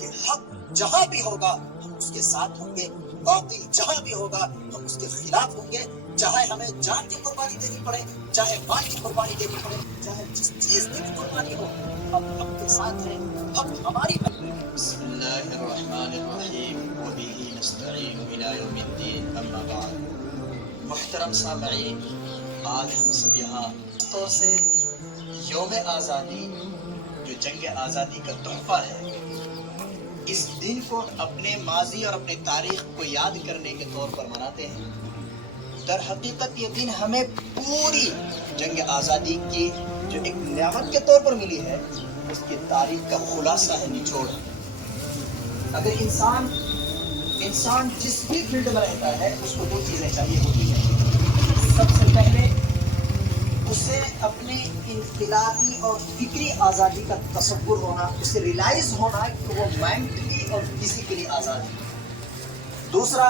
کہ حق جہاں بھی ہوگا ہم اس کے ساتھ ہوں گے، باطل جہاں بھی ہوگا ہم اس کے خلاف ہوں گے، چاہے ہمیں جان کی قربانی دینی پڑے، چاہے مال کی قربانی دینی پڑے، چاہے جس چیز کی بھی قربانی ہو، ہم حق کے ساتھ ہیں، حق ہماری۔ بسم اللہ الرحمن الرحیم وبہ نستعین الی یوم الدین، اما بعد۔ محترم سامعین، آج ہم سب یہاں طور سے یوم آزادی جو جنگ آزادی کا تحفہ ہے، اس دن کو اپنے ماضی اور اپنے تاریخ کو یاد کرنے کے طور پر مناتے ہیں۔ در حقیقت یہ دن ہمیں پوری جنگ آزادی کی جو ایک نعمت کے طور پر ملی ہے، اس کی تاریخ کا خلاصہ ہے، نچوڑ ہے۔ اگر انسان جس بھی فیلڈ میں رہتا ہے اس کو دو چیزیں چاہیے ہوتی ہیں۔ سب سے پہلے اسے اپنے انفرادی اور فکری آزادی کا تصور ہونا، اسے ریلائز ہونا کہ وہ مینٹلی اور فزیکلی آزاد ہے۔ دوسرا،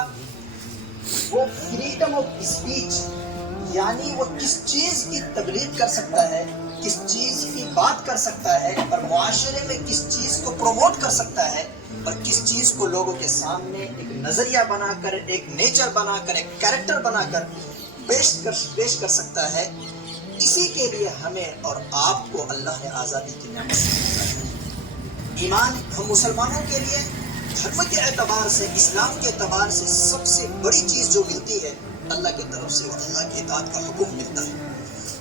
وہ فریڈم آف اسپیچ، یعنی وہ کس چیز کی تبلیغ کر سکتا ہے، کس چیز کی بات کر سکتا ہے اور معاشرے میں کس چیز کو پروموٹ کر سکتا ہے، اور کس چیز کو لوگوں کے سامنے ایک نظریہ بنا کر، ایک نیچر بنا کر، ایک کریکٹر بنا کر پیش کر سکتا ہے۔ اسی کے لیے ہمیں اور آپ کو اللہ نے آزادی کی نعمت دی ہے۔ ایمان ہم مسلمانوں کے لیے دھرم کے اعتبار سے، اسلام کے اعتبار سے سب سے بڑی چیز جو ملتی ہے، اللہ کی طرف سے اور اللہ کی اطاعت کا حکم ملتا ہے۔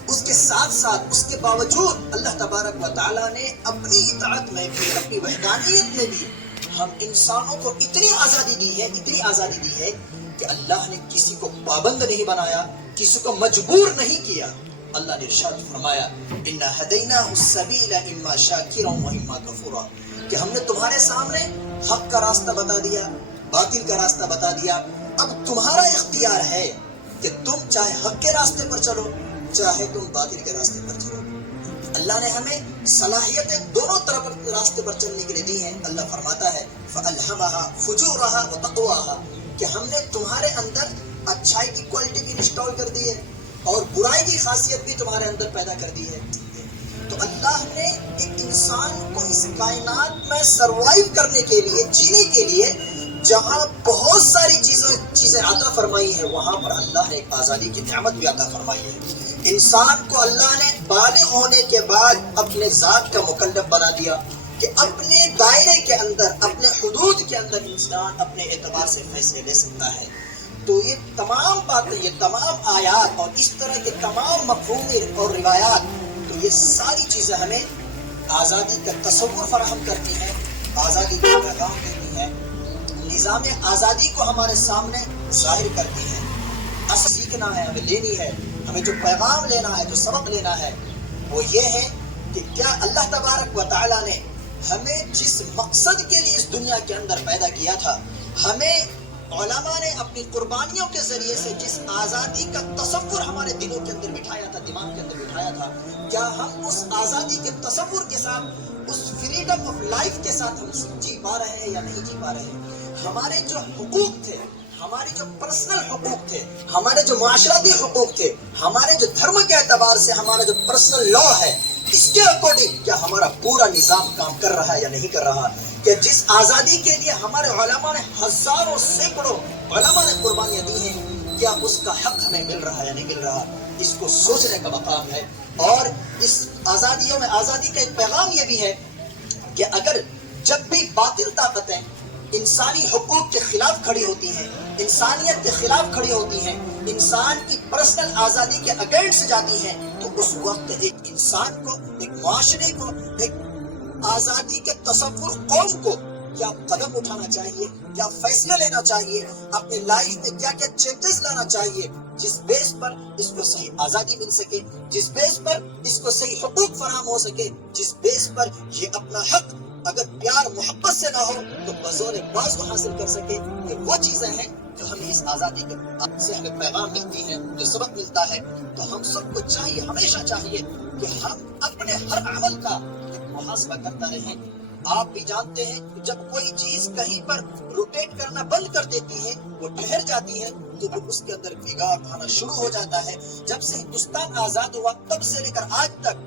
اس کے ساتھ ساتھ، اس کے باوجود اللہ تبارک و تعالیٰ نے اپنی اطاعت میں بھی، اپنی وحدانیت میں بھی ہم انسانوں کو اتنی آزادی دی ہے کہ اللہ نے کسی کو پابند نہیں بنایا، کسی کو مجبور نہیں کیا۔ اللہ نے ارشاد فرمایا، اِنَّا هَدَيْنَاهُ السَّبِيلَ إِمَّا شَاكِرًا وَإِمَّا كَفُورًا، کہ ہم نے تمہارے سامنے حق کا راستہ بتا دیا، باطل کا راستہ بتا دیا، اب تمہارا اختیار ہے کہ تم چاہے حق کے راستے پر چلو، چاہے تم باطل کے راستے پر چلو۔ اللہ نے ہمیں صلاحیتیں دونوں طرف راستے پر چلنے کے لیے دی ہیں۔ اللہ فرماتا ہے فَأَلْهَمَهَا فُجُورَهَا وَتَقْوَاهَا، کہ ہم نے تمہارے اندر اچھائی کی کوالٹی بھی انسٹال کر دی ہے اور برائی کی خاصیت بھی تمہارے اندر پیدا کر دی ہے۔ تو اللہ نے ایک انسان کو اس کائنات میں سروائیو کرنے کے لیے، جینے کے لیے، جہاں بہت ساری چیزیں عطا فرمائی ہیں، وہاں پر اللہ نے ایک آزادی کی نعمت بھی عطا فرمائی ہے۔ انسان کو اللہ نے بالغ ہونے کے بعد اپنے ذات کا مکلف بنا دیا کہ اپنے دائرے کے اندر، اپنے حدود کے اندر انسان اپنے اعتبار سے فیصلے لے سکتا ہے۔ تو یہ تمام باتیں، یہ تمام آیات اور اس طرح کے تمام مفہوم اور روایات، تو یہ ساری چیزیں ہمیں آزادی کا تصور فراہم کرتی ہیں، آزادی کا پیغام دیتی ہیں، نظام آزادی کو ہمارے سامنے ظاہر کرتی ہیں۔ اصل سیکھنا ہے، ہمیں لینی ہے، ہمیں جو پیغام لینا ہے، جو سبق لینا ہے، وہ یہ ہے کہ کیا اللہ تبارک و تعالیٰ نے ہمیں جس مقصد کے لیے اس دنیا کے اندر پیدا کیا تھا، ہمیں علماء نے اپنی قربانیوں کے ذریعے سے جس آزادی کا تصور ہمارے دلوں کے اندر بٹھایا تھا، دماغ کے اندر بٹھایا تھا، کیا ہم اس آزادی کے تصور کے ساتھ، اس فریڈم آف لائف کے ساتھ ہم جی پا رہے ہیں یا نہیں جی پا رہے ہیں؟ ہمارے جو حقوق تھے، ہماری جو پرسنل حقوق تھے، ہمارے جو معاشرتی حقوق تھے، ہمارے جو دھرم کے اعتبار سے ہمارا جو پرسنل لا ہے، اس کے اکارڈنگ کیا ہمارا پورا نظام کام کر رہا ہے یا نہیں کر رہا؟ کہ جس آزادی کے لیے ہمارے علماء نے ہزاروں سینکڑوں علماء نے قربانیاں دی ہیں، کیا اس کا حق ہمیں مل رہا ہے یا نہیں مل رہا؟ اس کو سوچنے کا مقام ہے۔ اور اس آزادیوں میں آزادی کا ایک پیغام یہ بھی ہے کہ اگر جب بھی باطل طاقتیں انسانی حقوق کے خلاف کھڑی ہوتی ہیں، انسانیت کے خلاف کھڑی ہوتی ہیں، انسان کی پرسنل آزادی کے اگینسٹ جاتی ہیں، تو اس وقت ایک انسان کو، ایک معاشرے کو، ایک آزادی کے تصور قوم کو کیا قدم اٹھانا چاہیے، کیا فیصلہ لینا چاہیے، اپنے لائف میں کیا کیا چینجز لانا چاہیے، جس بیس پر اس کو صحیح آزادی مل سکے، جس بیس پر اس کو صحیح حقوق فراہم ہو سکے، جس بیس پر یہ اپنا حق اگر پیار محبت سے نہ ہو تو بزور بازو حاصل کر سکے۔ یہ وہ چیزیں ہیں جو ہمیں اس آزادی سے ہمیں پیغام ملتی ہے، جو سبق ملتا ہے۔ تو ہم سب کو چاہیے، ہمیشہ چاہیے کہ ہم اپنے ہر عمل کا محاسبہ کرتا رہیں۔ آپ بھی جانتے ہیں کہ جب کوئی چیز کہیں پر روٹیٹ کرنا بند کر دیتی ہے، وہ ٹھہر جاتی ہے، تو پھر اس کے اندر بگاڑ آنا شروع ہو جاتا ہے۔ جب سے ہندوستان آزاد ہوا تب سے لے کر آج تک